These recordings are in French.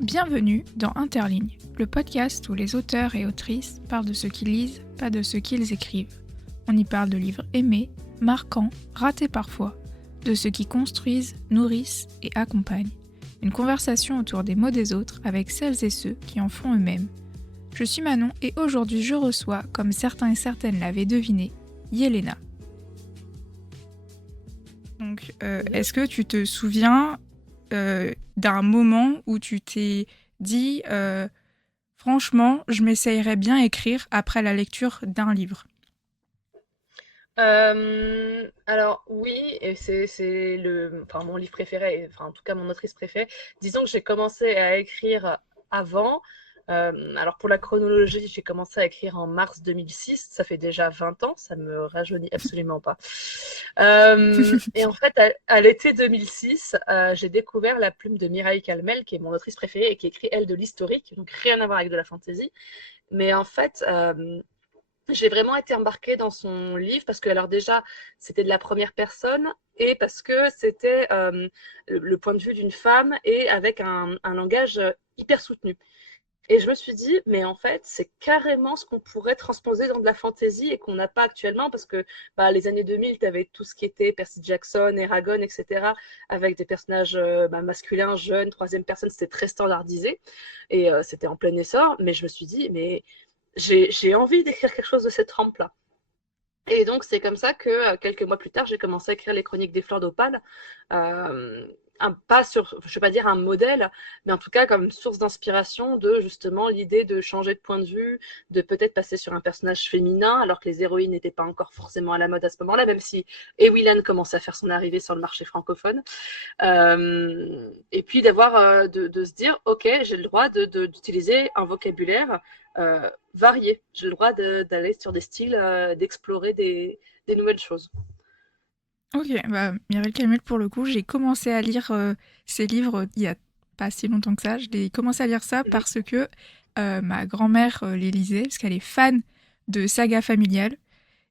Bienvenue dans Interligne, le podcast où les auteurs et autrices parlent de ce qu'ils lisent, pas de ce qu'ils écrivent. On y parle de livres aimés, marquants, ratés parfois, de ceux qui construisent, nourrissent et accompagnent. Une conversation autour des mots des autres avec celles et ceux qui en font eux-mêmes. Je suis Manon et aujourd'hui je reçois, comme certains et certaines l'avaient deviné, Yelena. Donc, est-ce que tu te souviens d'un moment où tu t'es dit franchement, je m'essayerais bien écrire après la lecture d'un livre? Alors oui, et c'est mon livre préféré, enfin en tout cas mon autrice préférée. Disons que j'ai commencé à écrire avant. Alors pour la chronologie, j'ai commencé à écrire en mars 2006, ça fait déjà 20 ans, ça me rajeunit absolument pas. Et en fait, à l'été 2006, j'ai découvert la plume de Mireille Calmel, qui est mon autrice préférée et qui écrit, elle, de l'historique, donc rien à voir avec de la fantasy. Mais en fait, j'ai vraiment été embarquée dans son livre parce que, alors déjà, c'était de la première personne et parce que c'était le point de vue d'une femme et avec un langage hyper soutenu. Et je me suis dit, mais en fait, c'est carrément ce qu'on pourrait transposer dans de la fantasy et qu'on n'a pas actuellement parce que les années 2000, tu avais tout ce qui était Percy Jackson, Eragon, etc., avec des personnages masculins, jeunes, troisième personne, c'était très standardisé et c'était en plein essor. Mais je me suis dit, mais j'ai envie d'écrire quelque chose de cette trempe-là. Et donc, c'est comme ça que quelques mois plus tard, j'ai commencé à écrire les Chroniques des Fleurs d'Opale. Euh, pas sur, je ne vais pas dire un modèle, mais en tout cas comme source d'inspiration de justement l'idée de changer de point de vue, de peut-être passer sur un personnage féminin, alors que les héroïnes n'étaient pas encore forcément à la mode à ce moment-là, même si Ewilan commençait à faire son arrivée sur le marché francophone. Et puis de se dire, ok, j'ai le droit d'utiliser un vocabulaire varié. J'ai le droit d'aller sur des styles, d'explorer des nouvelles choses. Ok, Mireille Calmel, pour le coup, j'ai commencé à lire ses livres il y a pas si longtemps que ça. J'ai commencé à lire ça parce que ma grand-mère les lisait, parce qu'elle est fan de sagas familiales.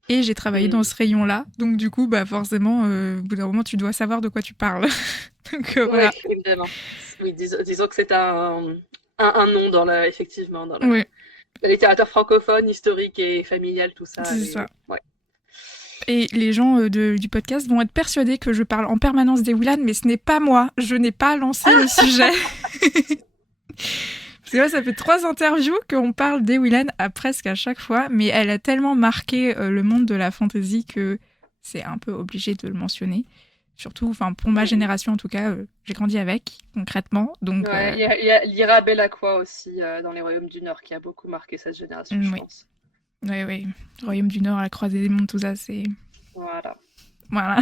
Et j'ai travaillé dans ce rayon-là. Donc du coup, forcément, au bout d'un moment, tu dois savoir de quoi tu parles. Donc Oui, voilà. évidemment. Oui, disons que c'est un nom effectivement, dans Ouais, la littérature francophone, historique et familiale, tout ça. c'est ça. Ouais. Et les gens du podcast vont être persuadés que je parle en permanence des Willan, mais ce n'est pas moi. Je n'ai pas lancé le sujet. Parce que là, ça fait 3 interviews qu'on parle des Willan presque à chaque fois, mais elle a tellement marqué le monde de la fantasy que c'est un peu obligé de le mentionner. Surtout, pour ma génération en tout cas, j'ai grandi avec, concrètement. Donc, Ouais, il y a Lyra Bellacqua aussi dans les Royaumes du Nord qui a beaucoup marqué cette génération, je oui. pense. Oui, oui. Royaume du Nord, la croisée des mondes, tout ça, c'est... Voilà. Voilà.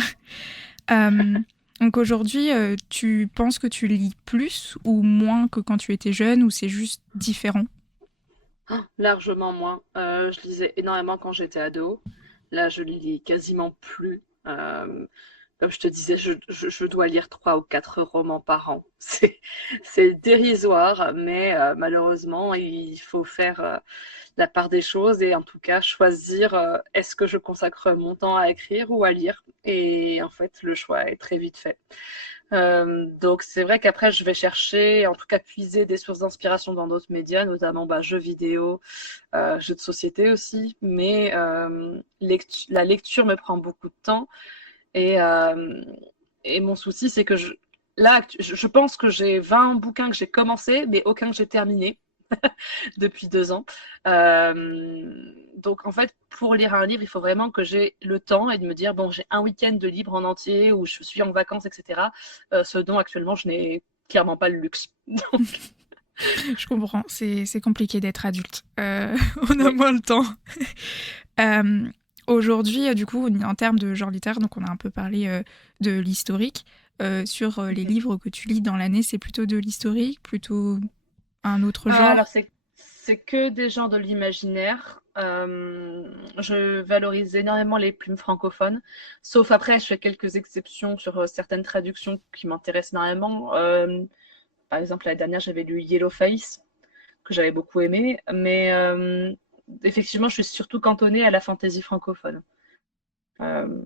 Donc aujourd'hui, tu penses que tu lis plus ou moins que quand tu étais jeune, ou c'est juste différent? Largement moins. Je lisais énormément quand j'étais ado. Là, je lis quasiment plus. Comme je te disais, je dois lire 3 ou 4 romans par an. C'est dérisoire, mais malheureusement, il faut faire la part des choses et en tout cas choisir est-ce que je consacre mon temps à écrire ou à lire. Et en fait, le choix est très vite fait. Donc c'est vrai qu'après je vais chercher, en tout cas puiser des sources d'inspiration dans d'autres médias, notamment jeux vidéo, jeux de société aussi, mais la lecture me prend beaucoup de temps et, euh, et mon souci c'est que je pense que j'ai 20 bouquins que j'ai commencé, mais aucun que j'ai terminé depuis 2 ans. Donc en fait, pour lire un livre, il faut vraiment que j'ai le temps et de me dire, bon, j'ai un week-end de libre en entier où je suis en vacances, etc. Ce dont actuellement, je n'ai clairement pas le luxe. Donc, Je comprends, c'est compliqué d'être adulte. On a oui. moins le temps. Euh, Aujourd'hui, du coup, en termes de genre littéraire, donc on a un peu parlé de l'historique. Sur les livres que tu lis dans l'année, c'est plutôt de l'historique, plutôt un autre Alors, genre? c'est que des gens de l'imaginaire. Je valorise énormément les plumes francophones, sauf après, je fais quelques exceptions sur certaines traductions qui m'intéressent énormément. Par exemple, l'année dernière, j'avais lu Yellowface, que j'avais beaucoup aimé, mais effectivement, je suis surtout cantonnée à la fantaisie francophone. Euh,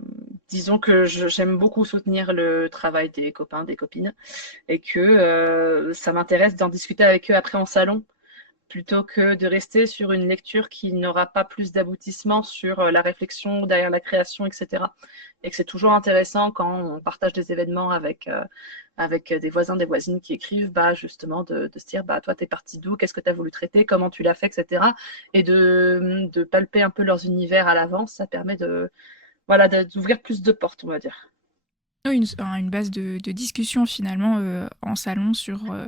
disons que j'aime beaucoup soutenir le travail des copains, des copines, et que ça m'intéresse d'en discuter avec eux après en salon, plutôt que de rester sur une lecture qui n'aura pas plus d'aboutissement sur la réflexion derrière la création, etc. Et que c'est toujours intéressant quand on partage des événements avec des voisins, des voisines qui écrivent, bah, justement, de se dire, bah, toi, t'es parti d'où, qu'est-ce que tu as voulu traiter, comment tu l'as fait, etc. Et de palper un peu leurs univers à l'avance, ça permet d'ouvrir plus de portes, on va dire. Oui, une base de discussion finalement en salon sur Bah,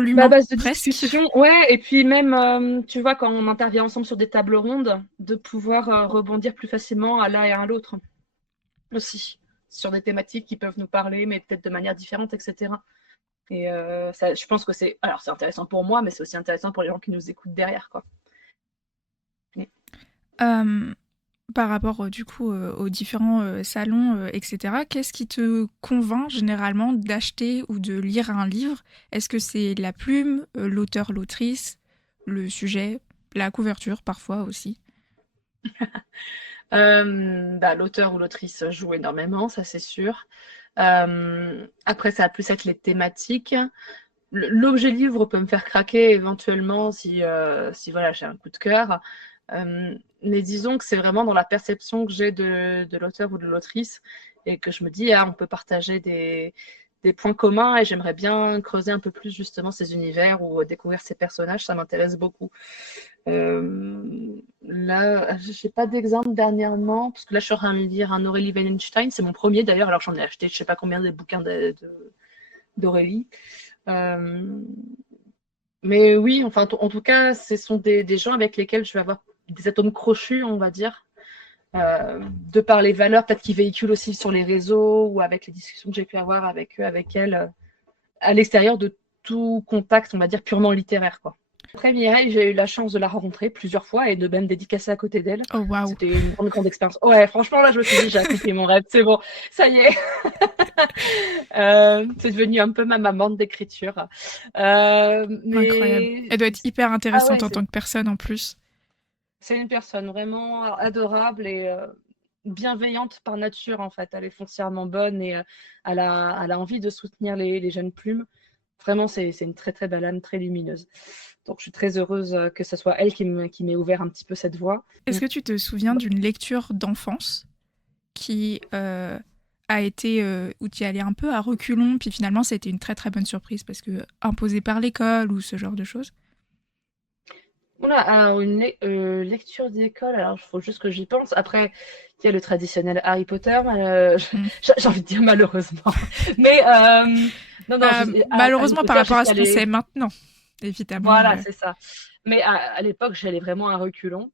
l'humain, base de presque. discussion, ouais, et puis même, tu vois, quand on intervient ensemble sur des tables rondes, de pouvoir rebondir plus facilement à l'un et à l'autre aussi, sur des thématiques qui peuvent nous parler, mais peut-être de manière différente, etc. Et ça, je pense que alors c'est intéressant pour moi, mais c'est aussi intéressant pour les gens qui nous écoutent derrière, quoi. Euh, Par rapport du coup aux différents salons, etc., qu'est-ce qui te convainc généralement d'acheter ou de lire un livre? Est-ce que c'est la plume, l'auteur, l'autrice, le sujet, la couverture parfois aussi? Bah, l'auteur ou l'autrice joue énormément, ça c'est sûr. Après, ça va plus être les thématiques. L'objet livre peut me faire craquer éventuellement si voilà, j'ai un coup de cœur. Mais disons que c'est vraiment dans la perception que j'ai de l'auteur ou de l'autrice et que je me dis, on peut partager des points communs et j'aimerais bien creuser un peu plus justement ces univers ou découvrir ces personnages, ça m'intéresse beaucoup. Là, j'ai pas d'exemple dernièrement, parce que là, je suis en train de lire un Aurélie Weidenstein, c'est mon premier d'ailleurs, alors j'en ai acheté je sais pas combien de bouquins d'Aurélie. Mais oui, enfin, en tout cas, ce sont des gens avec lesquels je vais avoir des atomes crochus, on va dire, de par les valeurs peut-être qu'ils véhiculent aussi sur les réseaux ou avec les discussions que j'ai pu avoir avec eux, avec elles, à l'extérieur de tout contact, on va dire, purement littéraire, quoi. Après Mireille, j'ai eu la chance de la rencontrer plusieurs fois et de même dédicacer à côté d'elle. Oh waouh! C'était une grande expérience. Ouais, franchement, là, je me suis dit, j'ai accompli mon rêve, c'est bon, ça y est. C'est devenu un peu ma maman d'écriture. Incroyable. Elle doit être hyper intéressante ouais, en tant que personne en plus. c'est une personne vraiment adorable et bienveillante par nature, en fait. Elle est foncièrement bonne et elle a envie de soutenir les jeunes plumes. Vraiment, c'est une très, très belle âme, très lumineuse. Donc, je suis très heureuse que ce soit elle qui m'ait ouvert un petit peu cette voie. Est-ce que tu te souviens d'une lecture d'enfance qui a été où tu y allais un peu à reculons, puis finalement ça a été une très très bonne surprise parce que imposée par l'école ou ce genre de choses? Voilà, alors une lecture d'école, alors il faut juste que j'y pense. Après, il y a le traditionnel Harry Potter, j'ai envie de dire malheureusement. Mais non, malheureusement Harry par Potter, rapport j'y à ce qu'on allais. sait maintenant, évidemment. Voilà, c'est ça. Mais à l'époque, j'allais vraiment à reculons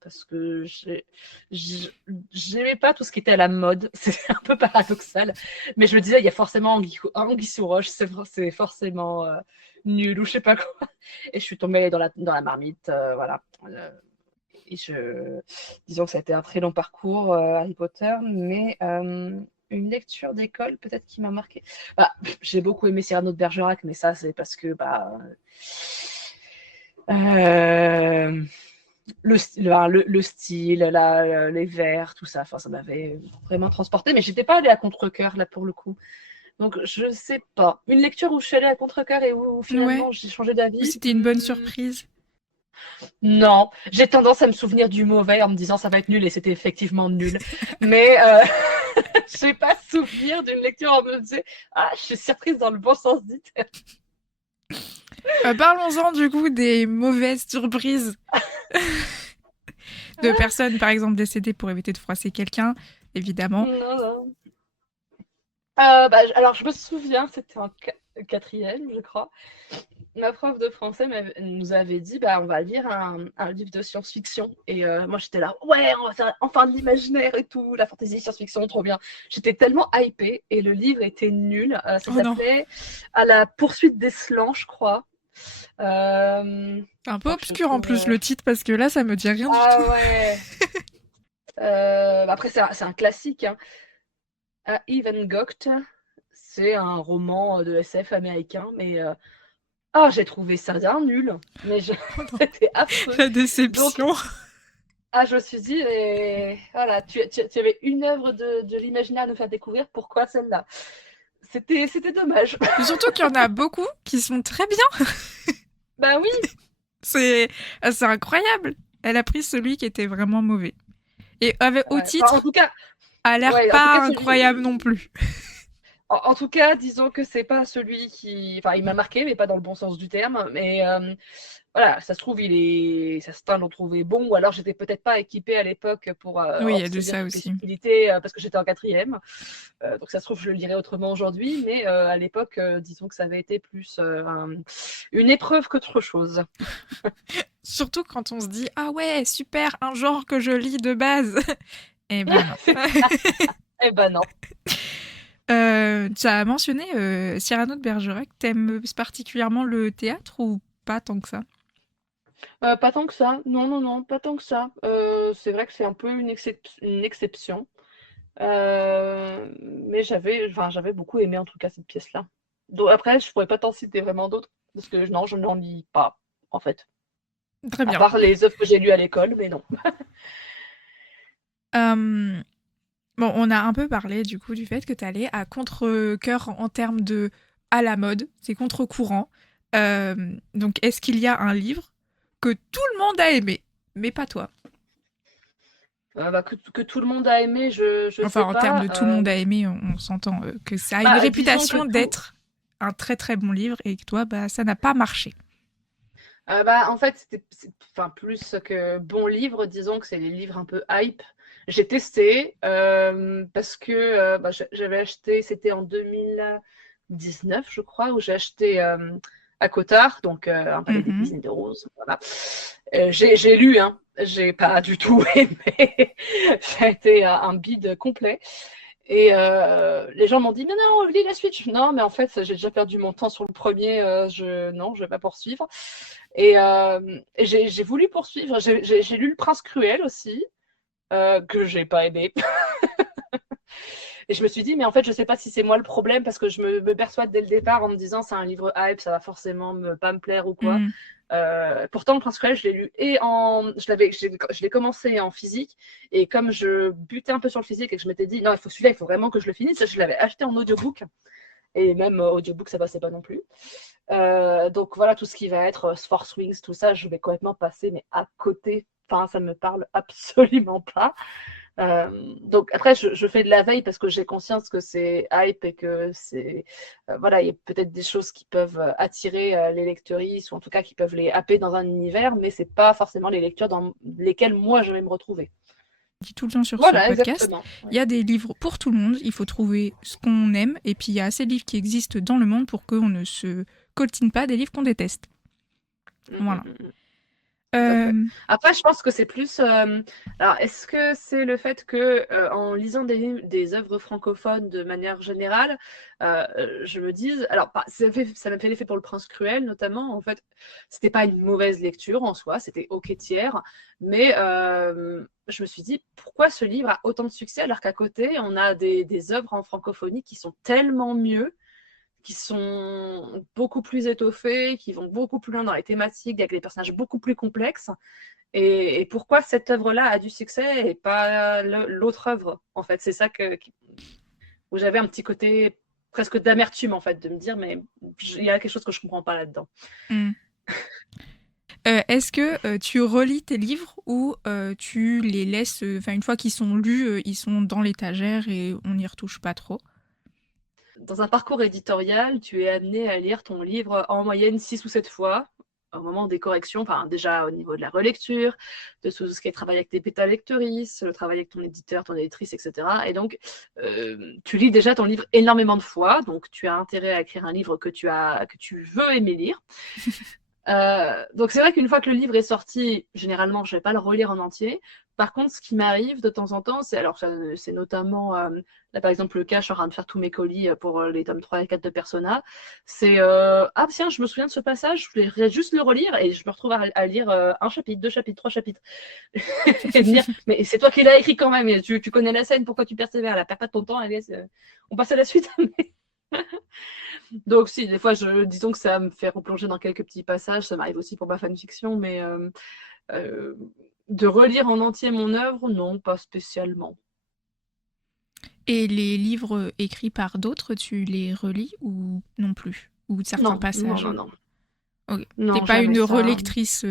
parce que j'aimais pas tout ce qui était à la mode. C'est un peu paradoxal. Mais je me disais, il y a forcément anguille sous roche, c'est forcément nul ou je sais pas quoi. Et je suis tombée dans la marmite, voilà. Et disons que ça a été un très long parcours, Harry Potter, mais une lecture d'école peut-être qui m'a marqué. Bah, j'ai beaucoup aimé Cyrano de Bergerac, mais ça c'est parce que le style, les vers, tout ça, ça m'avait vraiment transporté, mais j'étais pas allée à contre-cœur là pour le coup. Donc je sais pas. Une lecture où je suis allée à contre-cœur et où finalement Ouais, j'ai changé d'avis. c'était une bonne surprise. Non, j'ai tendance à me souvenir du mauvais en me disant ça va être nul et c'était effectivement nul. Mais je n'ai pas souvenir d'une lecture en me disant je suis surprise dans le bon sens du terme. Parlons-en du coup des mauvaises surprises de personnes par exemple décédées pour éviter de froisser quelqu'un, évidemment. Non. Alors je me souviens, c'était en quatrième, je crois. Ma prof de français nous avait dit on va lire un livre de science-fiction. Et moi, j'étais là, ouais, on va faire enfin de l'imaginaire et tout, la fantasy, science-fiction, trop bien. J'étais tellement hypée et le livre était nul. Ça s'appelait À la poursuite des slans, je crois. C'est un peu obscur en plus le titre parce que là, ça me dit rien du tout. Ouais. Après, c'est un classique. Hein. Ivan Gocht, c'est un roman de SF américain, mais. J'ai trouvé ça bien nul, mais c'était affreux. La déception. Donc, je me suis dit, et voilà, tu avais une œuvre de l'imaginaire à nous faire découvrir, pourquoi celle-là? C'était dommage. Et surtout qu'il y en a beaucoup qui sont très bien. Bah oui, C'est c'est incroyable. Elle a pris celui qui était vraiment mauvais. Et avait au ouais. Enfin, titre, a l'air en tout cas, pas incroyable non plus. en tout cas, disons que c'est pas celui qui. Enfin, il m'a marqué, mais pas dans le bon sens du terme. Mais voilà, ça se trouve, certains l'ont trouvé bon, ou alors j'étais peut-être pas équipée à l'époque pour Oui, il y a de obtenir ça toutes les aussi. subtilités, parce que j'étais en quatrième. Donc ça se trouve, je le lirais autrement aujourd'hui, mais à l'époque, disons que ça avait été plus une épreuve qu'autre chose. Surtout quand on se dit ah ouais, super, un genre que je lis de base. Eh ben non. Eh ben non. Tu as mentionné Cyrano de Bergerac. T'aimes particulièrement le théâtre ou pas tant que ça? Pas tant que ça. Non, non, non, pas tant que ça. C'est vrai que c'est un peu une exception. Mais j'avais beaucoup aimé en tout cas cette pièce-là. Donc après, je pourrais pas t'en citer vraiment d'autres parce que non, je n'en lis pas en fait. Très À bien. part les œuvres que j'ai lues à l'école, mais non. Bon, on a un peu parlé du coup du fait que tu allais à contre-cœur en termes de à la mode, c'est contre-courant. Donc, est-ce qu'il y a un livre que tout le monde a aimé, mais pas toi? Que tout le monde a aimé, je Enfin, sais en termes pas. de tout le monde a aimé, on s'entend que ça a une Disons que réputation tout. d'être un très très bon livre et que toi, bah, ça n'a pas marché. En fait, enfin, plus que bon livre, disons que c'est les livres un peu hype. J'ai testé parce que j'avais acheté, c'était en 2019, je crois, où j'ai acheté à Cotard, donc Un palais des Mhm. piscines de roses. Voilà. J'ai lu, hein, j'ai pas du tout aimé. Ça a été un bide complet. Et les gens m'ont dit, mais non, lis la suite. Non, mais en fait, j'ai déjà perdu mon temps sur le premier. Non, je vais pas poursuivre. Et j'ai voulu poursuivre. J'ai lu Le Prince Cruel aussi, que j'ai pas aimé. Et je me suis dit, mais en fait, je sais pas si c'est moi le problème parce que je me persuade dès le départ en me disant, c'est un livre hype, ça va forcément pas me plaire ou quoi. Mhm. Pourtant, Le Prince Cruel, je l'ai lu je l'ai commencé en physique. Et comme je butais un peu sur le physique et que je m'étais dit, non, celui-là, il faut vraiment que je le finisse, je l'avais acheté en audiobook. Et même audiobook, ça passait pas non plus. Donc voilà, tout ce qui va être Force Wings, tout ça, je vais complètement passer, mais à côté. Enfin, ça me parle absolument pas. Donc après, je fais de la veille parce que j'ai conscience que c'est hype et que c'est voilà, il y a peut-être des choses qui peuvent attirer les lecteuristes ou en tout cas qui peuvent les happer dans un univers, mais c'est pas forcément les lectures dans lesquelles moi je vais me retrouver. Je dis tout le temps sur ce Voilà, podcast, exactement. il y a des livres pour tout le monde, il faut trouver ce qu'on aime, et puis il y a assez de livres qui existent dans le monde pour qu'on ne se coltine pas des livres qu'on déteste. Voilà. Tout à fait. Euh, Après, je pense que c'est plus. Alors, est-ce que c'est le fait que, en lisant des œuvres francophones de manière générale, je me dise. Alors, ça m'a fait l'effet pour Le Prince Cruel, notamment. En fait, c'était pas une mauvaise lecture en soi, c'était ok tiers. Mais je me suis dit, pourquoi ce livre a autant de succès alors qu'à côté, on a des œuvres en francophonie qui sont tellement mieux, qui sont beaucoup plus étoffés, qui vont beaucoup plus loin dans les thématiques, avec des personnages beaucoup plus complexes. Et pourquoi cette œuvre-là a du succès et pas l'autre œuvre, en fait. C'est ça où j'avais un petit côté presque d'amertume, en fait, de me dire, mais il y a quelque chose que je ne comprends pas là-dedans. hmm. Est-ce que tu relis tes livres ou tu les laisses, enfin une fois qu'ils sont lus, ils sont dans l'étagère et on n'y retouche pas trop? Dans un parcours éditorial, tu es amené à lire ton livre en moyenne 6 ou 7 fois au moment des corrections, enfin déjà au niveau de la relecture, de tout ce qui est travail avec tes bêta-lectrices, le travail avec ton éditeur, ton éditrice, etc. Et donc, tu lis déjà ton livre énormément de fois, donc tu as intérêt à écrire un livre que tu veux aimer lire. Donc c'est vrai qu'une fois que le livre est sorti, généralement, je ne vais pas le relire en entier. Par contre, ce qui m'arrive de temps en temps, c'est notamment, là par exemple le cas, je suis en train de faire tous mes colis pour les tomes 3 et 4 de Persona, c'est ah tiens, je me souviens de ce passage, je voudrais juste le relire et je me retrouve à lire un chapitre, 2 chapitres, 3 chapitres. Et me dire, mais c'est toi qui l'as écrit quand même, et tu connais la scène, pourquoi tu persévères là, perds pas ton temps, allez, on passe à la suite. Donc si, des fois, disons que ça me fait replonger dans quelques petits passages, ça m'arrive aussi pour ma fanfiction, mais De relire en entier mon œuvre, non, pas spécialement. Et les livres écrits par d'autres, tu les relis ou non plus? Ou certains Non, non, passages? non, non. Ok. T'es Non, pas jamais une ça. relectrice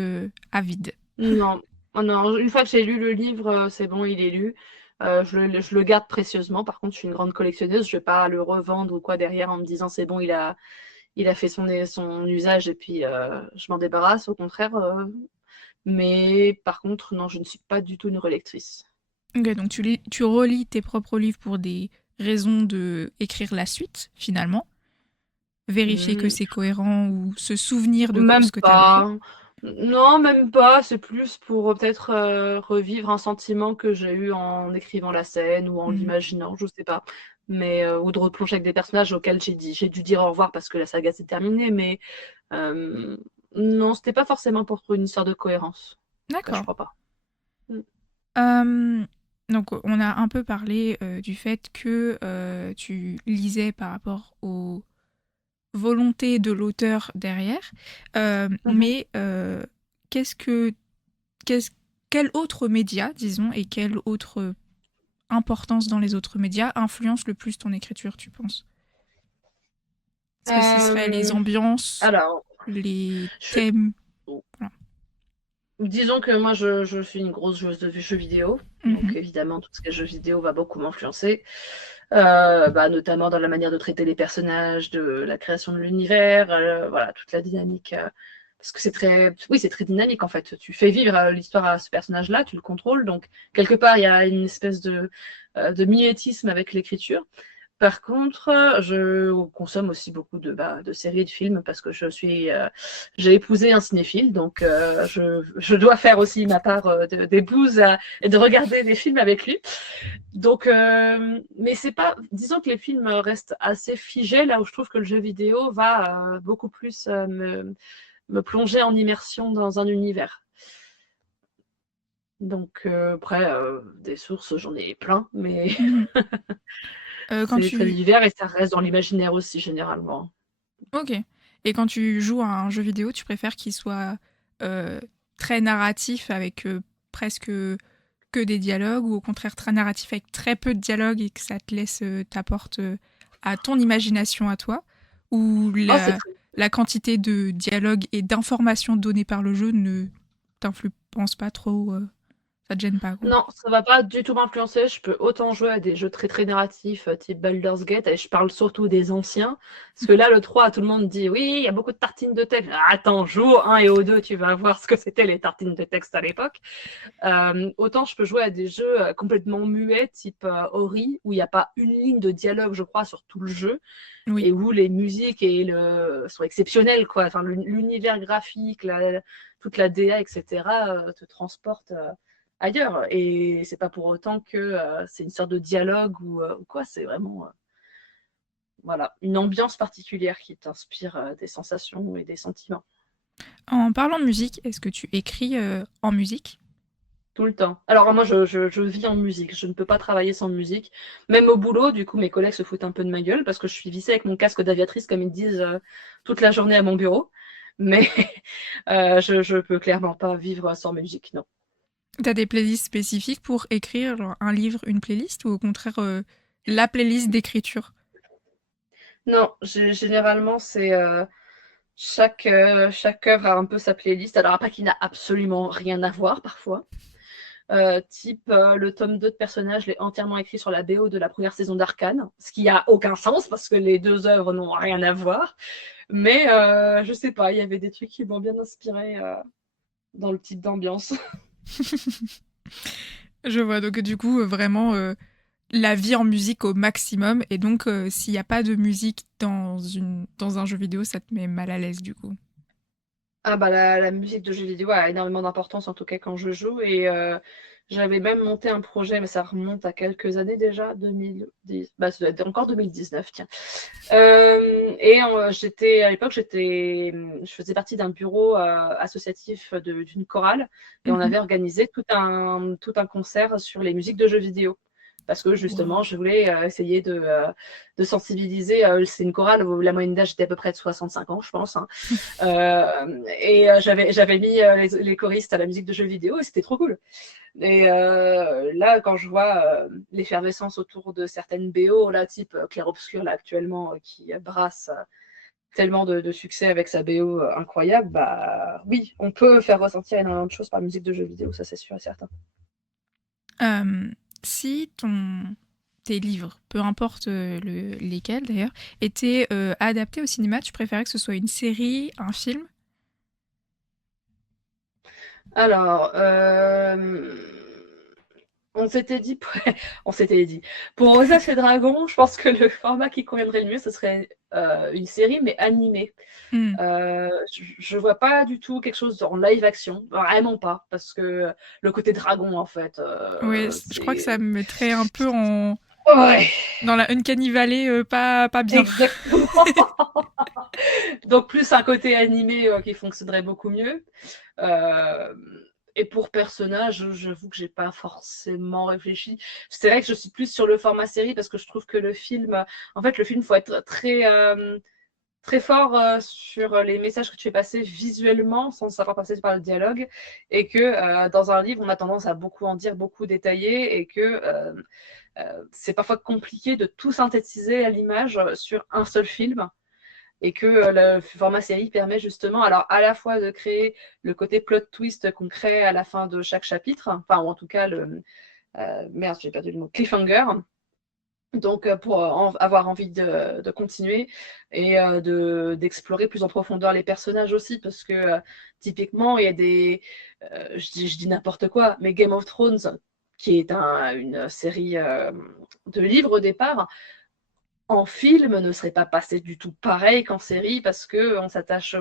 avide. Non. Oh non, une fois que j'ai lu le livre, c'est bon, il est lu. Je le garde précieusement. Par contre, je suis une grande collectionneuse. Je vais pas le revendre ou quoi derrière en me disant c'est bon, il a fait son usage et puis je m'en débarrasse. Au contraire. Mais par contre, non, je ne suis pas du tout une relectrice. Ok, donc tu relis tes propres livres pour des raisons de écrire la suite, finalement. Vérifier que Hmm, c'est cohérent ou se souvenir de Même ce que tu as vécu. pas. Non, même pas. C'est plus pour peut-être revivre un sentiment que j'ai eu en écrivant la scène ou en Mhm. l'imaginant, je sais pas. Mais, ou de replonger avec des personnages auxquels j'ai dû dire au revoir parce que la saga s'est terminée. Mais euh, non, c'était pas forcément pour une histoire de cohérence. Ça, je D'accord. crois pas. Mm. Euh, donc on a un peu parlé du fait que tu lisais par rapport aux volontés de l'auteur derrière, Mhm. mais qu'est-ce que, qu'est-ce, quel autre média, disons, et quelle autre importance dans les autres médias influence le plus ton écriture, tu penses? Est-ce que ce serait les Euh, ambiances, alors, je les suis- thèmes? Voilà. disons que moi, je suis une grosse joueuse de jeux vidéo. Donc, Mhm. évidemment, tout ce qui est jeux vidéo va beaucoup m'influencer. Notamment dans la manière de traiter les personnages, de la création de l'univers, voilà, toute la dynamique. Parce que oui, c'est très dynamique en fait. Tu fais vivre l'histoire à ce personnage-là, tu le contrôles. Donc, quelque part, il y a une espèce de mimétisme avec l'écriture. Par contre, je consomme aussi beaucoup de séries et de films parce que j'ai épousé un cinéphile, donc je dois faire aussi ma part d'épouse et de regarder des films avec lui. Donc, mais c'est pas, disons que les films restent assez figés là où je trouve que le jeu vidéo va beaucoup plus me plonger en immersion dans un univers. Donc après, des sources, j'en ai plein, mais Mhm. Quand c'est très tu... divers et ça reste dans l'imaginaire aussi généralement. Ok. Et quand tu joues à un jeu vidéo, tu préfères qu'il soit euh, très narratif avec presque que des dialogues ou au contraire très narratif avec très peu de dialogues et que ça te laisse, t'apporte à ton imagination à toi, ou Oh, c'est la quantité de dialogues et d'informations données par le jeu ne t'influence pas trop, ça te gêne pas quoi. Non, ça va pas du tout m'influencer. Je peux autant jouer à des jeux très très narratifs type Baldur's Gate, et je parle surtout des anciens. Parce que là, le 3, tout le monde dit oui, il y a beaucoup de tartines de texte. Ah, attends, joue au 1 et au 2, tu vas voir ce que c'était les tartines de texte à l'époque. Autant je peux jouer à des jeux complètement muets, type Ori, où il n'y a pas une ligne de dialogue, je crois, sur tout le jeu, Oui. et où les musiques sont exceptionnelles, quoi. Enfin, l'univers graphique, toute la DA, etc., te transporte ailleurs. Et c'est pas pour autant que c'est une sorte de dialogue ou quoi, c'est vraiment voilà, une ambiance particulière qui t'inspire des sensations et des sentiments. En parlant de musique, est-ce que tu écris en musique? Tout le temps. Alors moi, je vis en musique. Je ne peux pas travailler sans musique. Même au boulot, du coup, mes collègues se foutent un peu de ma gueule parce que je suis vissée avec mon casque d'aviatrice, comme ils disent, toute la journée à mon bureau. Mais je peux clairement pas vivre sans musique, non. T'as des playlists spécifiques pour écrire, genre un livre, une playlist, ou au contraire la playlist d'écriture? Non, généralement, c'est chaque œuvre a un peu sa playlist. Alors après, qui n'a absolument rien à voir parfois. Type le tome 2 de Personnages, l'est entièrement écrit sur la BO de la première saison d'Arcane, ce qui a aucun sens parce que les deux œuvres n'ont rien à voir. Mais je sais pas, il y avait des trucs qui m'ont bien inspiré dans le type d'ambiance. Je vois, donc du coup, vraiment la vie en musique au maximum, et donc s'il n'y a pas de musique dans un jeu vidéo, ça te met mal à l'aise du coup. Ah bah la musique de jeux vidéo a énormément d'importance, en tout cas quand je joue. Et j'avais même monté un projet, mais ça remonte à quelques années déjà, 2010, bah ça doit être encore 2019, tiens. À l'époque, je faisais partie d'un bureau associatif d'une chorale et on Mhm. avait organisé tout un concert sur les musiques de jeux vidéo. Parce que justement, je voulais essayer de sensibiliser. C'est une chorale où la moyenne d'âge était à peu près de 65 ans, je pense. Hein. Et j'avais mis les choristes à la musique de jeux vidéo et c'était trop cool. Et là, quand je vois l'effervescence autour de certaines BO, là, type Clair Obscur, là, actuellement, qui brasse tellement de succès avec sa BO incroyable, bah oui, on peut faire ressentir énormément de choses par la musique de jeux vidéo, ça c'est sûr et certain. Si tes livres, peu importe lesquels d'ailleurs, étaient adaptés au cinéma, tu préférais que ce soit une série, un film? Alors, on s'était dit, pour Rosas et Dragons, je pense que le format qui conviendrait le mieux, ce serait une série, mais animée. Hmm. Je vois pas du tout quelque chose en live action, vraiment pas, parce que le côté dragon, en fait, Oui, je crois que ça me mettrait un peu Ouais, dans la Uncanny Valley, pas bien. exactement. Donc plus un côté animé qui fonctionnerait beaucoup mieux. Et pour personnage, j'avoue que j'ai pas forcément réfléchi. C'est vrai que je suis plus sur le format série parce que je trouve que le film, en fait, le film, faut être très fort sur les messages que tu fais passer visuellement sans savoir passer par le dialogue, et que dans un livre, on a tendance à beaucoup en dire, beaucoup détailler, et que c'est parfois compliqué de tout synthétiser à l'image sur un seul film. Et que le format série permet justement, alors à la fois de créer le côté plot twist qu'on crée à la fin de chaque chapitre, enfin, ou en tout cas merde, j'ai perdu le mot, cliffhanger. Donc, pour avoir envie de continuer et d'explorer plus en profondeur les personnages aussi, parce que typiquement, il y a je dis n'importe quoi, mais Game of Thrones, qui est une série de livres au départ, en film ne serait pas passé du tout pareil qu'en série, parce qu'on s'attache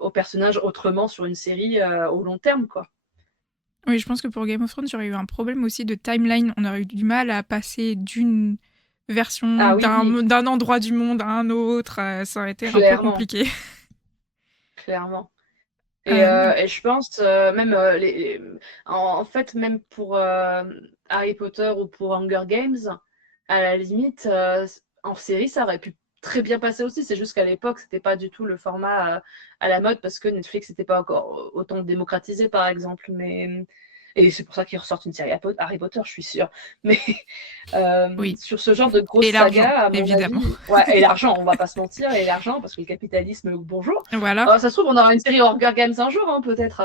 aux personnages autrement sur une série au long terme, quoi. Oui, je pense que pour Game of Thrones, j'aurais eu un problème aussi de timeline. On aurait eu du mal à passer d'une version Ah oui, d'un endroit du monde à un autre. Ça aurait été un peu clairement, compliqué. clairement. Euh, Et je pense même en fait, même pour Harry Potter ou pour Hunger Games, à la limite, en série, ça aurait pu très bien passer aussi. C'est juste qu'à l'époque, c'était pas du tout le format à la mode, parce que Netflix n'était pas encore autant démocratisé, par exemple. Et c'est pour ça qu'ils ressortent une série Harry Potter, je suis sûre. Mais oui. sur ce genre de grosse Et l'argent, saga, à mon évidemment. avis, ouais, et l'argent, on va pas se mentir, et l'argent, parce que le capitalisme, bonjour. Voilà. Ça se trouve, on aura une série Hunger Games un jour, hein, peut-être.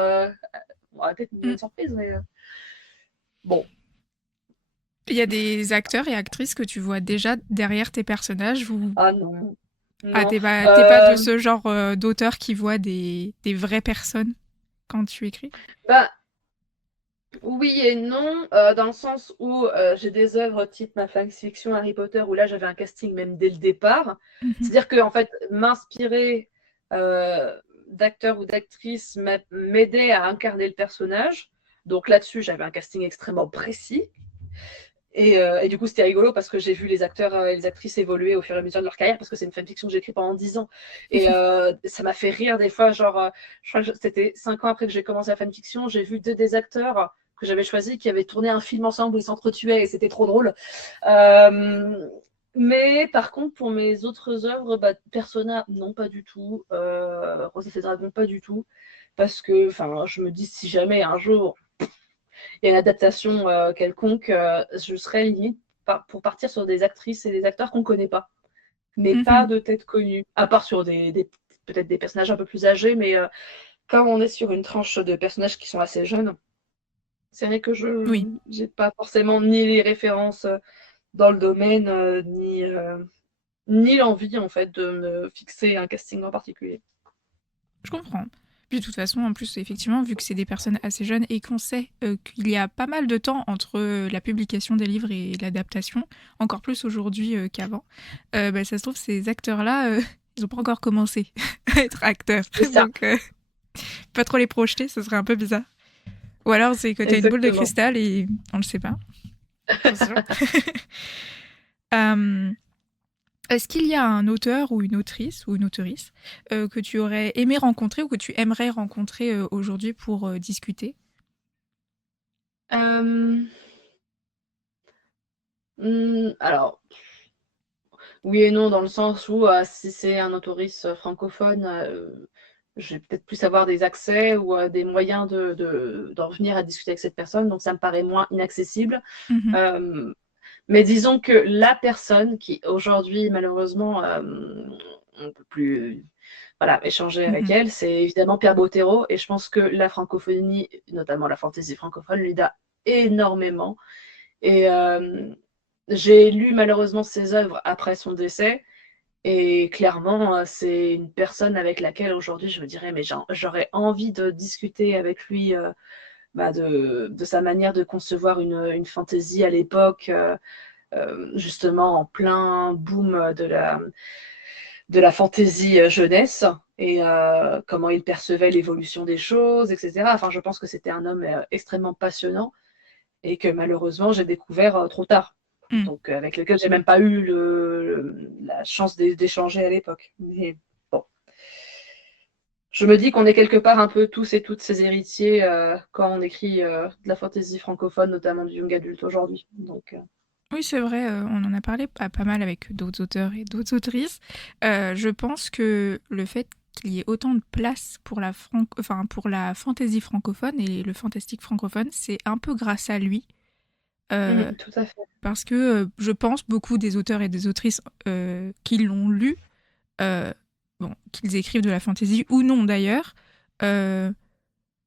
On aura peut-être une Mm. bonne surprise, mais bon. Il y a des acteurs et actrices que tu vois déjà derrière tes personnages ou Ah non. ah, Non. t'es pas de ce genre d'auteur qui voit des vraies personnes quand tu écris? Bah, oui et non, dans le sens où j'ai des œuvres type ma fanfiction Harry Potter, où là j'avais un casting même dès le départ. Mhm. C'est-à-dire que en fait, m'inspirer d'acteurs ou d'actrices m'aidait à incarner le personnage. Donc là-dessus, j'avais un casting extrêmement précis. Et du coup, c'était rigolo parce que j'ai vu les acteurs et les actrices évoluer au fur et à mesure de leur carrière, parce que c'est une fanfiction que j'ai écrite pendant 10 ans. Et ça m'a fait rire des fois, genre, je crois que c'était 5 ans après que j'ai commencé la fanfiction, j'ai vu deux des acteurs que j'avais choisis qui avaient tourné un film ensemble où ils s'entretuaient, et c'était trop drôle. Mais par contre, pour mes autres œuvres, bah, Persona, non, pas du tout. Rose et Dragon, pas du tout. Parce que je me dis, si jamais un jour il y a une adaptation quelconque, je serais limite pour partir sur des actrices et des acteurs qu'on ne connaît pas, mais pas Mhm. de tête connue, à part sur peut-être des personnages un peu plus âgés, mais quand on est sur une tranche de personnages qui sont assez jeunes, c'est vrai que je Oui, n'ai pas forcément ni les références dans le domaine, ni l'envie en fait de me fixer un casting en particulier. je comprends. Puis de toute façon, en plus, effectivement, vu que c'est des personnes assez jeunes et qu'on sait qu'il y a pas mal de temps entre la publication des livres et l'adaptation, encore plus aujourd'hui qu'avant, bah, ça se trouve, ces acteurs-là, ils n'ont pas encore commencé à être acteurs. C'est ça, Donc, pas trop les projeter, ce serait un peu bizarre. Ou alors, c'est que tu as une boule de exactement. cristal et on le sait pas. Attention. Euh, Est-ce qu'il y a un auteur ou une autrice que tu aurais aimé rencontrer ou que tu aimerais rencontrer aujourd'hui pour discuter? Euh, Alors, oui et non, dans le sens où si c'est un autoriste francophone, je vais peut-être plus avoir des accès ou des moyens d'en venir à discuter avec cette personne, donc ça me paraît moins inaccessible. Mhm. Euh, mais disons que la personne qui aujourd'hui, malheureusement, on ne peut plus voilà, échanger avec Mhm. elle, c'est évidemment Pierre Bottero, et je pense que la francophonie, notamment la fantaisie francophone, lui da énormément. Et j'ai lu malheureusement ses œuvres après son décès. Et clairement, c'est une personne avec laquelle aujourd'hui je me dirais, mais j'aurais envie de discuter avec lui de sa manière de concevoir une fantaisie à l'époque, justement en plein boom de la fantaisie jeunesse, et comment il percevait l'évolution des choses, etc. Enfin, je pense que c'était un homme extrêmement passionnant et que malheureusement j'ai découvert trop tard. Mm. Donc, avec lequel j'ai même pas eu la chance d'échanger à l'époque. Mais bon, je me dis qu'on est quelque part un peu tous et toutes ces héritiers quand on écrit de la fantaisie francophone, notamment du young adulte aujourd'hui. Donc, Oui, c'est vrai, on en a parlé pas mal avec d'autres auteurs et d'autres autrices. Je pense que le fait qu'il y ait autant de place pour pour la fantaisie francophone et le fantastique francophone, c'est un peu grâce à lui. tout à fait. Parce que je pense beaucoup des auteurs et des autrices qui l'ont lu, euh, bon, qu'ils écrivent de la fantaisie ou non d'ailleurs, euh,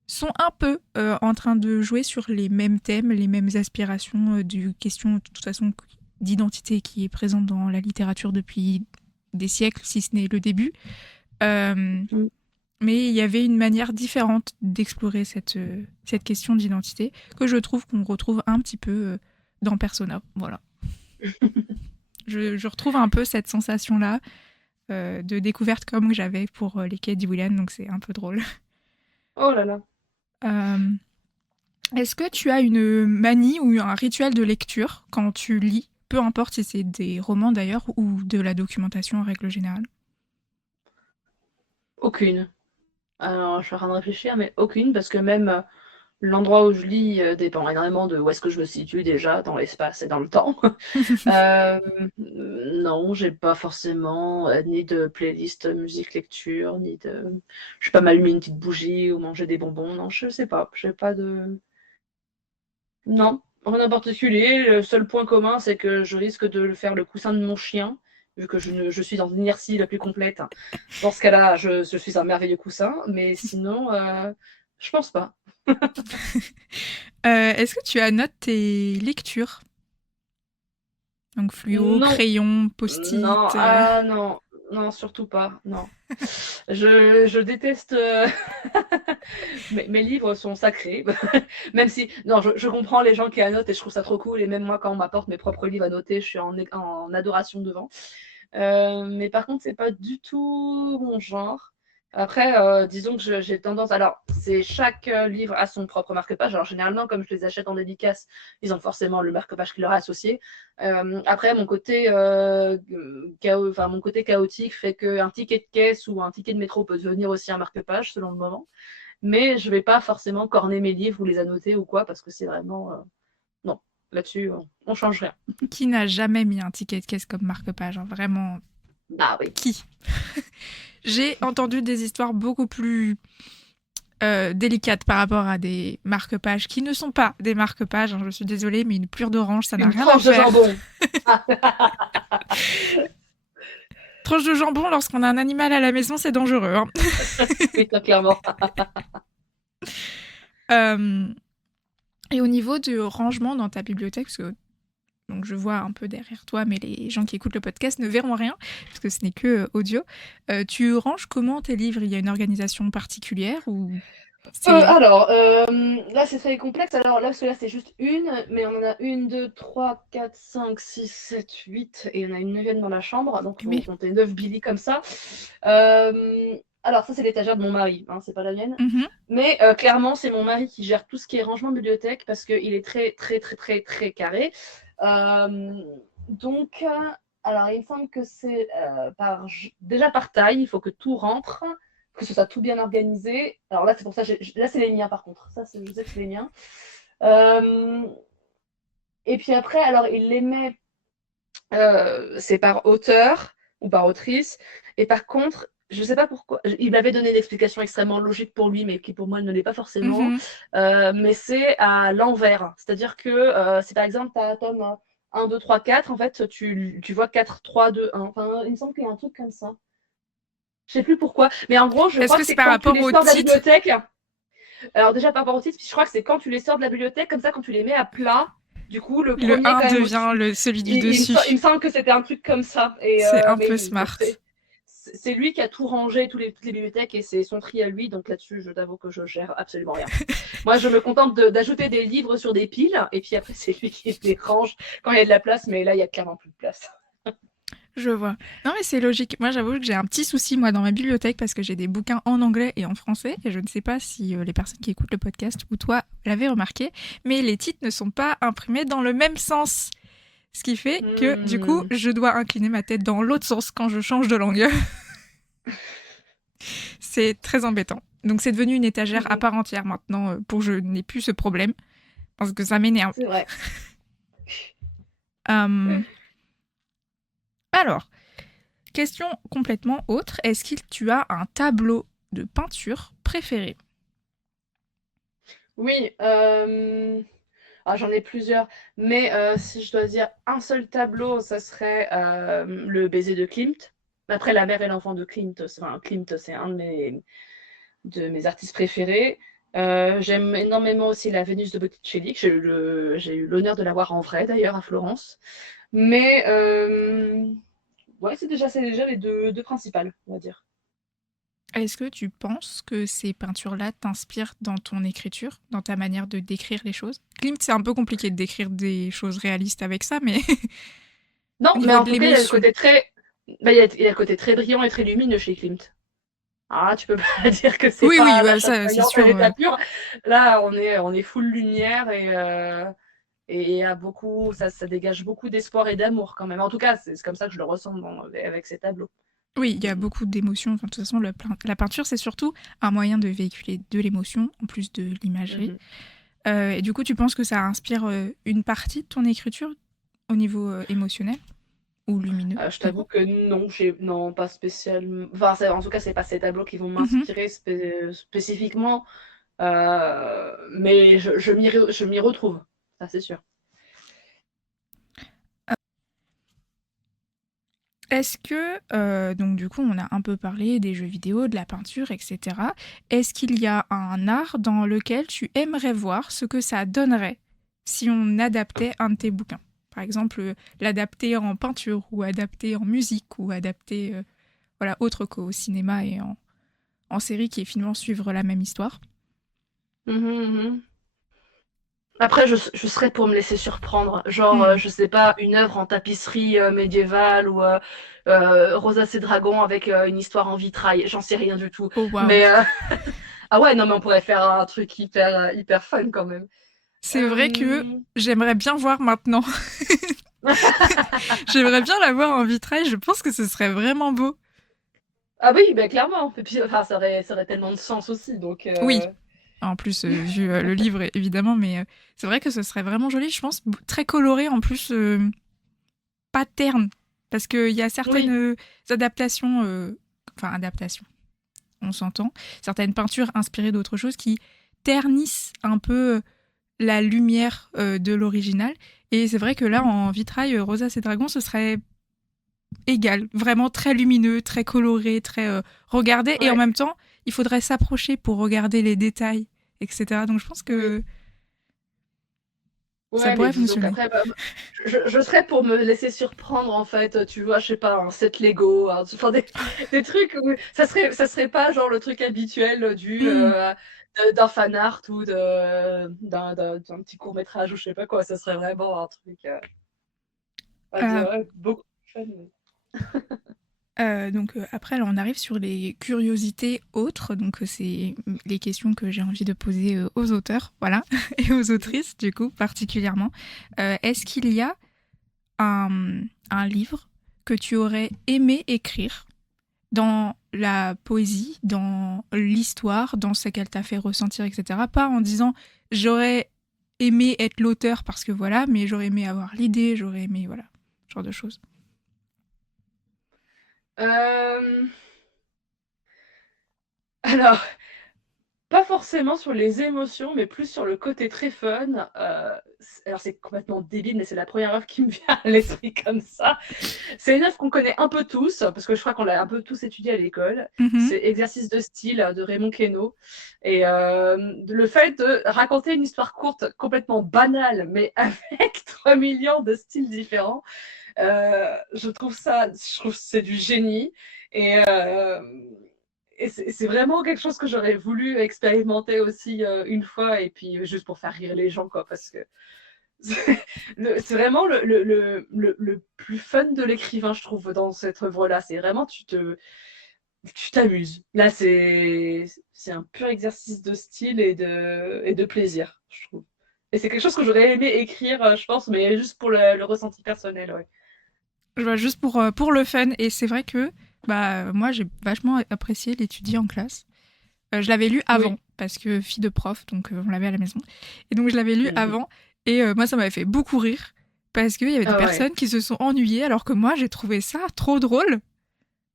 sont un peu en train de jouer sur les mêmes thèmes, les mêmes aspirations du question de toute façon d'identité qui est présente dans la littérature depuis des siècles, si ce n'est le début. Euh, Mm. mais il y avait une manière différente d'explorer cette question d'identité que je trouve qu'on retrouve un petit peu dans Persona. Voilà. Je retrouve un peu cette sensation-là de découverte comme que j'avais pour les quais d'Iwilan, donc c'est un peu drôle. Oh là là. Euh, Est-ce que tu as une manie ou un rituel de lecture quand tu lis, peu importe si c'est des romans d'ailleurs ou de la documentation en règle générale? Aucune. Alors, je suis en train de réfléchir, mais aucune, parce que même l'endroit où je lis dépend énormément de où est-ce que je me situe déjà dans l'espace et dans le temps. Euh, non, j'ai pas forcément ni de playlist musique lecture, ni de. Je sais pas m'allumer une petite bougie ou manger des bonbons. Non, je sais pas. J'ai pas de. Non, rien en particulier. Le seul point commun, c'est que je risque de faire le coussin de mon chien, vu que je suis dans une inertie la plus complète. Dans ce cas-là, je suis un merveilleux coussin, mais sinon, je pense pas. Est-ce que tu annotes tes lectures? Donc fluo, Non, crayon, non, post-it. ah non, non, surtout pas, non. Je déteste. Mes livres sont sacrés, même si. Non, je comprends les gens qui annotent et je trouve ça trop cool. Et même moi, quand on m'apporte mes propres livres annotés, je suis en adoration devant. Mais par contre, c'est pas du tout mon genre. Après, disons que j'ai tendance. Alors, c'est chaque livre a son propre marque-page. Alors, généralement, comme je les achète en dédicace, ils ont forcément le marque-page qui leur est associé. Après, mon côté chaotique fait qu'un ticket de caisse ou un ticket de métro peut devenir aussi un marque-page selon le moment. Mais je vais pas forcément corner mes livres ou les annoter ou quoi, parce que c'est vraiment. Non, là-dessus, on change rien. Qui n'a jamais mis un ticket de caisse comme marque-page, hein, vraiment, Ah oui. qui? J'ai entendu des histoires beaucoup plus délicates par rapport à des marque-pages qui ne sont pas des marque-pages, hein, je suis désolée, mais une plure d'orange, ça n'a Une rien à tranche de faire. jambon. Tranche de jambon, lorsqu'on a un animal à la maison, c'est dangereux. Hein. Oui, très clairement. Et au niveau du rangement dans ta bibliothèque, parce que donc je vois un peu derrière toi, mais les gens qui écoutent le podcast ne verront rien, parce que ce n'est que audio. Tu ranges comment tes livres? Il y a une organisation particulière ou c'est... Alors, là, c'est très complexe. Alors, là, parce que là, c'est juste une, mais on en a une, deux, trois, quatre, cinq, six, sept, huit, et on a une neuvième dans la chambre, donc il faut Mais... compter 9 Billy comme ça. Alors, ça, c'est l'étagère de mon mari, hein, c'est pas la mienne. Mhm. Mais clairement, c'est mon mari qui gère tout ce qui est rangement bibliothèque parce qu'il est très, très, très, très, très carré. Donc, alors, il me semble que c'est déjà par taille, il faut que tout rentre, que ce soit tout bien organisé. Alors là, c'est pour ça, là, c'est les miens par contre. Ça, je sais que c'est les miens. Et puis après, alors, il les met c'est par auteur ou par autrice. Et par contre, je sais pas pourquoi, il m'avait donné une explication extrêmement logique pour lui, mais qui pour moi ne l'est pas forcément. Mhm. Mais c'est à l'envers. C'est-à-dire que si par exemple, tu as tome 1, 2, 3, 4, en fait, tu vois 4, 3, 2, 1. Enfin, il me semble qu'il y a un truc comme ça. Je sais plus pourquoi. Mais en gros, je Est-ce crois que que c'est c'est par quand tu rapport les au sors de la titre? bibliothèque. Alors déjà, par rapport au titre, je crois que c'est quand tu les sors de la bibliothèque, comme ça, quand tu les mets à pla, du coup, le Le premier est un quand même devient au-dessus. celui du Il dessus. me semble que c'était un truc comme ça. C'est un Mais peu oui, donc smart. c'est lui qui a tout rangé, toutes les bibliothèques, et c'est son tri à lui. Donc là-dessus, je t'avoue que je gère absolument rien. Moi, je me contente d'ajouter des livres sur des piles, et puis après, c'est lui qui les range quand il y a de la place, mais là, il y a clairement plus de place. Je vois. Non, mais c'est logique. Moi, j'avoue que j'ai un petit souci, moi, dans ma bibliothèque, parce que j'ai des bouquins en anglais et en français, et je ne sais pas si les personnes qui écoutent le podcast ou toi l'avez remarqué, mais les titres ne sont pas imprimés dans le même sens. Ce qui fait que, du coup, Hmm. je dois incliner ma tête dans l'autre sens quand je change de langue. C'est très embêtant. Donc, c'est devenu une étagère à part entière maintenant pour que je n'ai plus ce problème, parce que ça m'énerve. C'est vrai. Euh, Alors, question complètement autre. Est-ce que tu as un tableau de peinture préféré? Oui, j'en ai plusieurs, mais si je dois dire un seul tableau, ça serait le baiser de Klimt. Après, La mère et l'enfant de Klimt, Klimt, c'est un de mes artistes préférés. J'aime énormément aussi la Vénus de Botticelli, que j'ai eu l'honneur de la voir en vrai d'ailleurs à Florence. Mais ouais, c'est déjà les deux principales, on va dire. Est-ce que tu penses que ces peintures-là t'inspirent dans ton écriture, dans ta manière de décrire les choses? Klimt, c'est un peu compliqué de décrire des choses réalistes avec ça, mais Non, au mais niveau en de tout cas, il y a le l'émotion. côté très, il y a le côté très brillant et très lumineux chez Klimt. Ah, tu peux pas dire que c'est Oui, oui, pas ouais, l'achat de ça, c'est faïence à sûr. l'état pur. Là, on est full lumière et il y a beaucoup, ça dégage beaucoup d'espoir et d'amour quand même. En tout cas, c'est comme ça que je le ressens avec ces tableaux. Oui, il y a Mm. beaucoup d'émotions. Enfin, de toute façon, la peinture, c'est surtout un moyen de véhiculer de l'émotion, en plus de l'imagerie. Mhm. Et du coup, tu penses que ça inspire une partie de ton écriture au niveau émotionnel ou lumineux, Je du coup? t'avoue que non, non, pas spécialement. Enfin, en tout cas, c'est pas ces tableaux qui vont Mhm. m'inspirer spécifiquement, mais je m'y retrouve, ça c'est sûr. Est-ce que, donc du coup, on a un peu parlé des jeux vidéo, de la peinture, etc. Est-ce qu'il y a un art dans lequel tu aimerais voir ce que ça donnerait si on adaptait un de tes bouquins? Par exemple, l'adapter en peinture ou adapter en musique ou adapter, voilà, autre qu'au cinéma et en série qui est finalement suivre la même histoire. Mhm, mhm. Après, je serais pour me laisser surprendre. Genre, Hmm. je sais pas, une œuvre en tapisserie médiévale ou Rosas et Dragons avec une histoire en vitrail. J'en sais rien du tout. Oh waouh! Mais ah ouais, non, mais on pourrait faire un truc hyper fun quand même. C'est vrai que Euh, j'aimerais bien voir maintenant. J'aimerais bien la voir en vitrail, je pense que ce serait vraiment beau. Ah oui, bah, clairement. Et puis, enfin, ça aurait tellement de sens aussi. Donc, Oui, en plus, vu le livre, évidemment, mais c'est vrai que ce serait vraiment joli, je pense, très coloré, en plus, pas terne, parce qu'il y a certaines oui, adaptations, enfin, adaptations, on s'entend, certaines peintures inspirées d'autres choses qui ternissent un peu la lumière de l'original, et c'est vrai que là, en vitrail, Rosas et Dragons, ce serait égal, vraiment très lumineux, très coloré, très regardé, et en ouais, même temps, il faudrait s'approcher pour regarder les détails, etc. Donc je pense oui. que ça Ouais, mais pourrait disons fonctionner. qu'après, bah, je serais pour me laisser surprendre, en fait, tu vois, je sais pas, un set Lego, enfin, des trucs où ça serait pas genre le truc habituel Hmm. d'un fan art ou d'un petit court-métrage ou je sais pas quoi, ça serait vraiment un truc, Euh, ouais, beaucoup plus fun. donc après, là, on arrive sur les curiosités autres, donc c'est les questions que j'ai envie de poser aux auteurs, voilà, et aux autrices, du coup, particulièrement. Est-ce qu'il y a un livre que tu aurais aimé écrire dans la poésie, dans l'histoire, dans ce qu'elle t'a fait ressentir, etc. Pas en disant j'aurais aimé être l'auteur parce que voilà, mais j'aurais aimé avoir l'idée, j'aurais aimé voilà. ce genre de choses. Alors, pas forcément sur les émotions, mais plus sur le côté très fun. Alors, c'est complètement débile, mais c'est la première œuvre qui me vient à l'esprit comme ça. C'est une œuvre qu'on connaît un peu tous, parce que je crois qu'on l'a un peu tous étudiée à l'école. C'est Exercice de style de Raymond Queneau. Et le fait de raconter une histoire courte, complètement banale, mais avec 3 millions de styles différents, je trouve que c'est du génie. Et c'est vraiment quelque chose que j'aurais voulu expérimenter aussi une fois, et puis juste pour faire rire les gens, quoi, parce que c'est vraiment le plus fun de l'écrivain, je trouve, dans cette œuvre-là. C'est vraiment, tu t'amuses. Là, c'est un pur exercice de style et de plaisir, je trouve. Et c'est quelque chose que j'aurais aimé écrire, je pense, mais juste pour le ressenti personnel, ouais. Je vois juste pour le fun. Et c'est vrai que moi, j'ai vachement apprécié l'étudier en classe. Je l'avais lu avant, Oui. parce que fille de prof, donc on l'avait à la maison. Et donc je l'avais lu avant, et moi ça m'avait fait beaucoup rire, parce qu'il y avait des personnes qui se sont ennuyées, alors que moi j'ai trouvé ça trop drôle.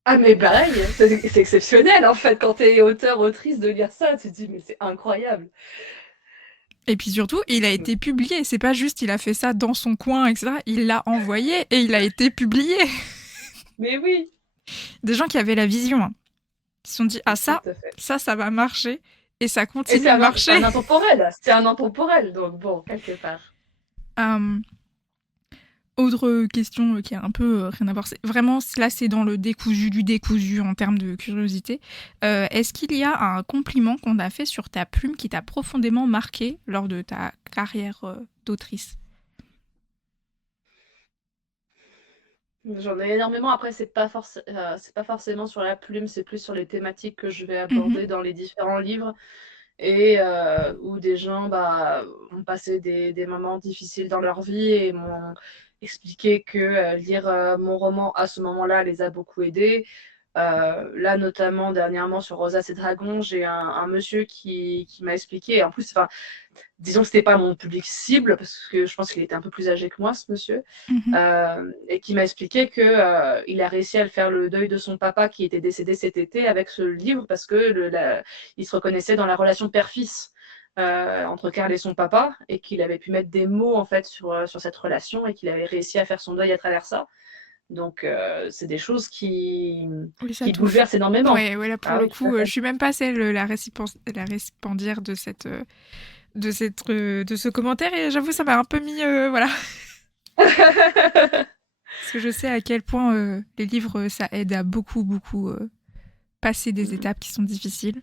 Ah mais pareil, c'est exceptionnel en fait, quand t'es auteur, autrice, de lire ça, tu te dis mais c'est incroyable. Et puis surtout, il a été publié, c'est pas juste il a fait ça dans son coin, etc. Il l'a envoyé et il a été publié. Mais oui. Des gens qui avaient la vision, hein, qui se sont dit, ah ça va marcher, et ça continue de marcher. C'est un intemporel, donc bon, quelque part. Autre question qui a un peu rien à voir, vraiment là c'est dans le décousu du décousu en termes de curiosité. Est-ce qu'il y a un compliment qu'on a fait sur ta plume qui t'a profondément marqué lors de ta carrière d'autrice? J'en ai énormément. Après, c'est pas forcément sur la plume, c'est plus sur les thématiques que je vais aborder dans les différents livres, et où des gens ont passé des moments difficiles dans leur vie et m'ont expliqué que lire mon roman à ce moment-là les a beaucoup aidés. Là, notamment, dernièrement, sur Rosas et Dragons, j'ai un monsieur qui m'a expliqué. En plus, disons que c'était pas mon public cible, parce que je pense qu'il était un peu plus âgé que moi, ce monsieur, et qui m'a expliqué que il a réussi à faire le deuil de son papa qui était décédé cet été avec ce livre, parce que il se reconnaissait dans la relation père-fils entre Karl et son papa, et qu'il avait pu mettre des mots en fait sur cette relation, et qu'il avait réussi à faire son deuil à travers ça. Donc, c'est des choses qui bouleversent énormément. Ouais, là, pour le coup, je suis même pas la récipiendaire de ce commentaire, et j'avoue, ça m'a un peu mis... voilà. Parce que je sais à quel point les livres, ça aide à beaucoup passer des étapes qui sont difficiles.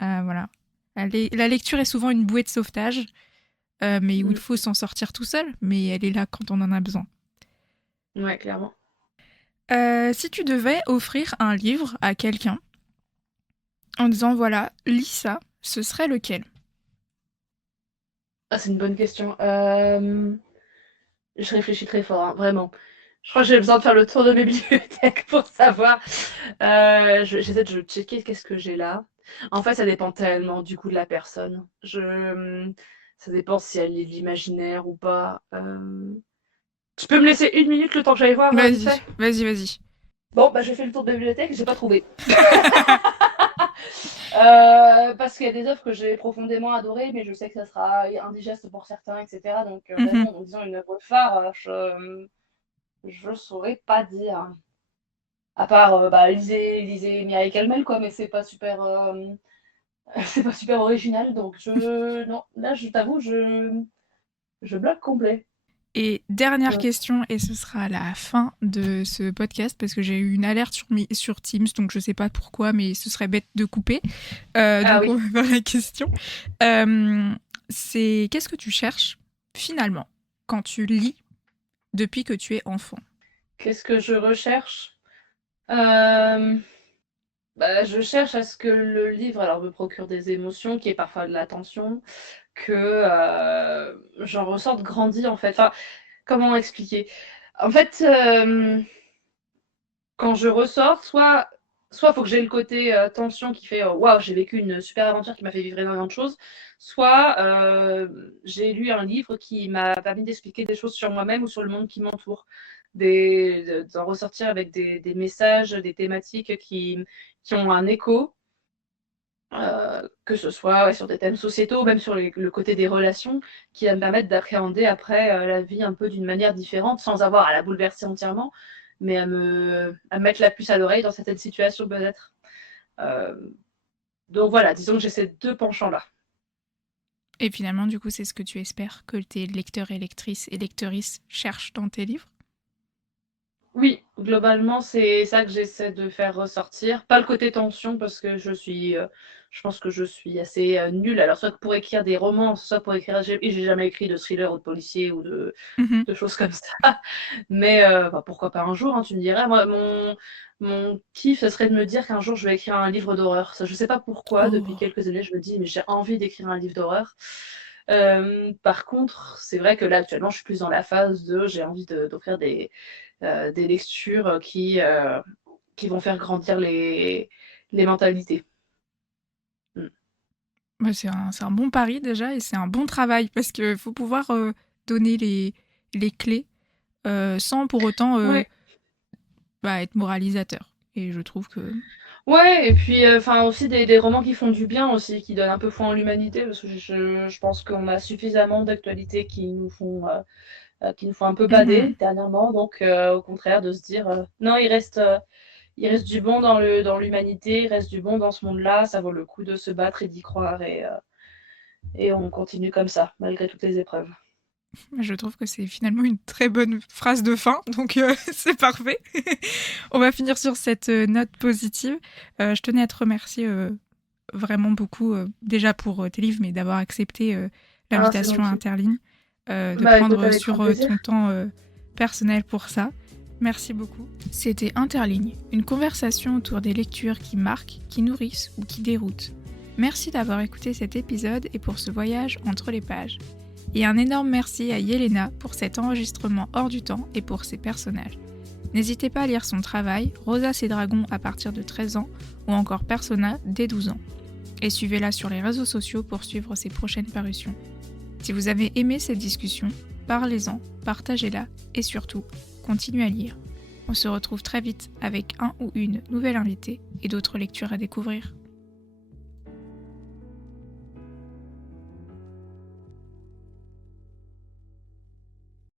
Voilà. La lecture est souvent une bouée de sauvetage, mais où il faut s'en sortir tout seul, mais elle est là quand on en a besoin. Ouais, clairement. Si tu devais offrir un livre à quelqu'un en disant voilà, lis ça, ce serait lequel? Ah, c'est une bonne question. Je réfléchis très fort, hein, vraiment. Je crois que j'ai besoin de faire le tour de mes bibliothèques pour savoir. J'essaie de checker qu'est-ce que j'ai là. En fait, ça dépend tellement du goût de la personne. Ça dépend si elle lit de l'imaginaire ou pas. Tu peux me laisser 1 minute le temps que j'aille voir? Vas-y. Bon, j'ai fait le tour de la bibliothèque, j'ai pas trouvé. Parce qu'il y a des œuvres que j'ai profondément adorées, mais je sais que ça sera indigeste pour certains, etc. Donc, vraiment, en disant une œuvre phare, je saurais pas dire. À part, lisez Mireille Calmel, quoi, mais c'est pas super original. Donc, non, là, je t'avoue, je bloque complet. Et dernière question, et ce sera la fin de ce podcast, parce que j'ai eu une alerte sur Teams, donc je sais pas pourquoi, mais ce serait bête de couper. Donc on va voir la question. C'est qu'est-ce que tu cherches, finalement, quand tu lis depuis que tu es enfant? Qu'est-ce que je recherche? Je cherche à ce que le livre me procure des émotions, qu'il y ait parfois de la tension, que j'en ressorte grandi, en fait. Enfin, comment expliquer? En fait, quand je ressors, soit faut que j'ai le côté tension qui fait waouh, j'ai vécu une super aventure qui m'a fait vivre énormément de choses, soit j'ai lu un livre qui m'a permis d'expliquer des choses sur moi-même ou sur le monde qui m'entoure. d'en ressortir avec des messages, des thématiques qui ont un écho, que ce soit sur des thèmes sociétaux ou même sur le côté des relations, qui va me permettre d'appréhender après la vie un peu d'une manière différente, sans avoir à la bouleverser entièrement, mais à me mettre la puce à l'oreille dans certaines situations peut-être. Donc voilà, disons que j'ai ces 2 penchants-là. Et finalement, du coup, c'est ce que tu espères que tes lecteurs et lectrices et lectrices cherchent dans tes livres? Oui, globalement, c'est ça que j'essaie de faire ressortir. Pas le côté tension parce que je pense que je suis assez, nulle. Alors soit pour écrire des romans, soit pour écrire j'ai jamais écrit de thriller ou de policier ou Mhm. de choses comme ça. Mais pourquoi pas un jour, hein, tu me dirais. Moi, mon kiff, ce serait de me dire qu'un jour, je vais écrire un livre d'horreur. Ça, je sais pas pourquoi, depuis Oh. quelques années, je me dis: «Mais j'ai envie d'écrire un livre d'horreur». Par contre, c'est vrai que là, actuellement, je suis plus dans la phase de j'ai envie d'offrir des lectures qui vont faire grandir les mentalités. Mmh. Bah, c'est un bon pari déjà et c'est un bon travail parce qu'il faut pouvoir donner les clés sans pour autant Ouais. être moralisateur. Et je trouve que... Ouais, et puis aussi des romans qui font du bien aussi, qui donnent un peu foi en l'humanité, parce que je pense qu'on a suffisamment d'actualités qui nous font un peu Mhm. bader dernièrement. Donc au contraire, de se dire non, il reste du bon dans l'humanité, il reste du bon dans ce monde-là, ça vaut le coup de se battre et d'y croire, et on continue comme ça, malgré toutes les épreuves. Je trouve que c'est finalement une très bonne phrase de fin, donc c'est parfait. On va finir sur cette note positive. Je tenais à te remercier vraiment beaucoup, déjà pour tes livres, mais d'avoir accepté Ah, c'est l'invitation à gentil. Interligne, de Bah écoute, prendre avec sur grand plaisir. ton temps personnel pour ça. Merci beaucoup. C'était Interligne, une conversation autour des lectures qui marquent, qui nourrissent ou qui déroutent. Merci d'avoir écouté cet épisode et pour ce voyage entre les pages. Et un énorme merci à Yelena pour cet enregistrement hors du temps et pour ses personnages. N'hésitez pas à lire son travail, Rosas et Dragons à partir de 13 ans ou encore Persona dès 12 ans. Et suivez-la sur les réseaux sociaux pour suivre ses prochaines parutions. Si vous avez aimé cette discussion, parlez-en, partagez-la et surtout, continuez à lire. On se retrouve très vite avec un ou une nouvelle invitée et d'autres lectures à découvrir.